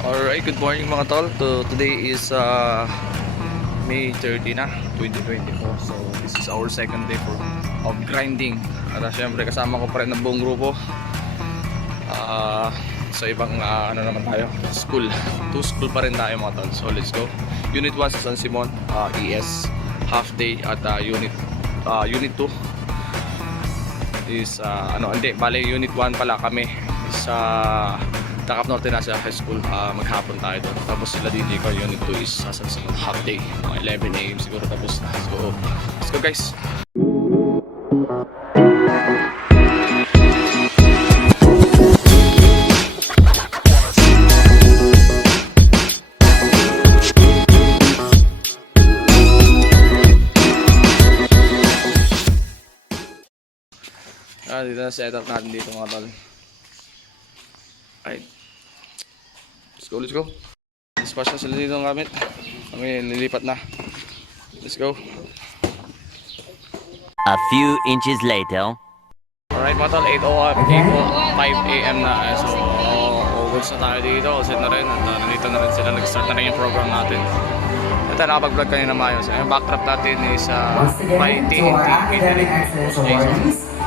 Alright, good morning mga tol. Today is May 30 na, 2024. So this is our second day of grinding. At syempre kasama ko pa rin ng buong grupo. Sa ibang ano naman tayo, school. 2 school pa rin tayo mga tol. So let's go. Unit 1 sa San Simon, ES half day at Unit 2 is bale Unit 1 pala kami sa Takap Norte National High School. Maghapon tayo doon. Tapos sila dito ko Unit 2 is sa half day, mga 11 AM siguro. Tapos let's go guys. Dito na setup natin dito mga tol. Alright, let's go. Dispatch na sila dito ng gamit. Kami nilipat na. Let's go. A few inches later. Alright mga tol, 5 AM na. So goods na tayo dito. Set na rin. At nandito na rin sila. Nag-start na rin yung program natin. Ito nakapag-vlog kanina maayos. Yung backdrop natin is by TNT Catering.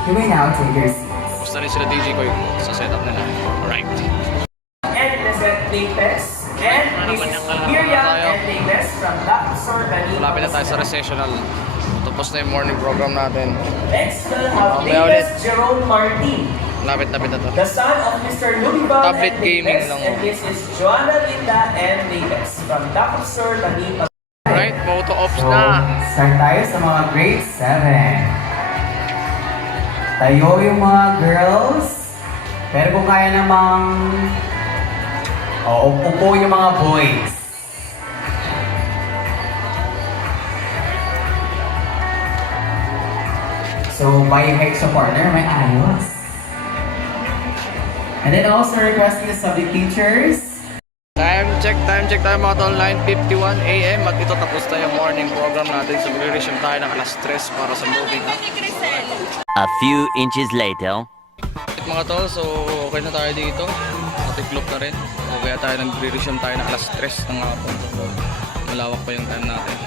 You may now take your seats. Tapos na rin sila DJ ko sa setup nila. Alright. And Lizette Davis and Mrs. Miriam and Davis from Luxor, Manila. Malapit na tayo sa recessional. Tapos na yung morning program natin. Next we'll have Davis Jerome Martin, Lapit na to. the son of Mr. Ludivan Tablet and gaming Davis, lang, and Mrs. Joanna Linda and Davis from Luxor, Manila. Alright, photo ops So, na. start tayo sa mga grade 7. Tayo yung mga girls. Pero kung kaya namang upo yung mga boys. So, by height sa partner, may ayos. And then also requesting the subject teachers. Time check tayo mga tol, 9:51 AM at ito tapos na yung morning program natin. So magre-resume tayo ng alas 3 para sa moving up. A few inches later. Mga tol, so okay na tayo dito. Matiklop na rin. So kaya tayo nagre-resume tayo ng alas 3 ng hapon. So malawak pa yung time natin.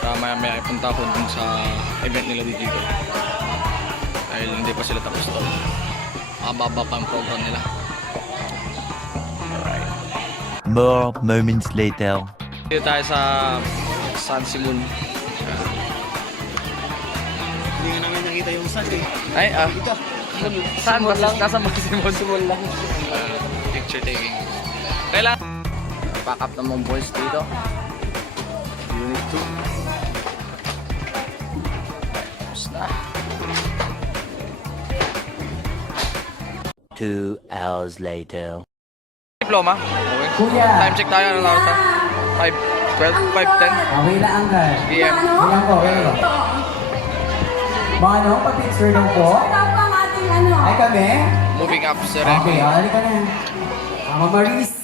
At maya ipunta ko dun sa event nila dito. Dahil hindi pa sila tapos tol. Mababa pa ang program nila. Alright. More moments later. Dito tayo sa San Simon. Hindi nga namin nakita yung sun eh. Ay, Dito. saan ba lang? Nasa Simon lang. Picture taking. Kailan? Pack up naman boys dito. Unit 2. Tapos na. 2 hours later. Diploma? Okay. Kuya. Time check tayo. Anong oras tayo? 5:12, 5:10 Okay lang ang girl. PM. Ilan po, kayo? Mano, pa-picture lang po. Ay kami? Moving up sa Okay, Remy. halika na. Mama Maris.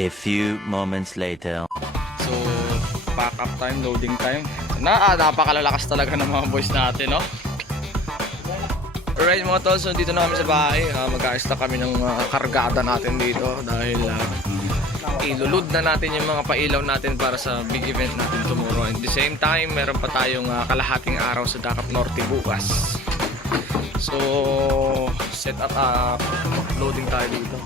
A few moments later. So, pack up time, loading time. Napakalalakas talaga ng mga boys natin, no? Alright mga tol, so dito na kami sa bahay. Mag-a-stock kami ng kargada natin dito dahil ilulud na natin yung mga pailaw natin para sa big event natin tomorrow. At the same time, meron pa tayong kalahating araw sa Dakap Norte bukas. So, set up, loading tayo dito.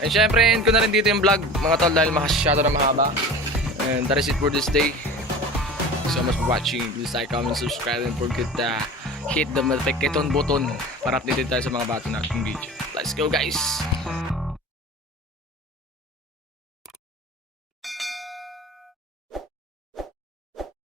And syempre, end ko na rin dito yung vlog mga tol dahil masyado na mahaba. And that is it for this day. Thank you so much for watching. Please like, comment, subscribe, and forget to hit the notification button para updated tayo sa mga bago nating video. Let's go guys!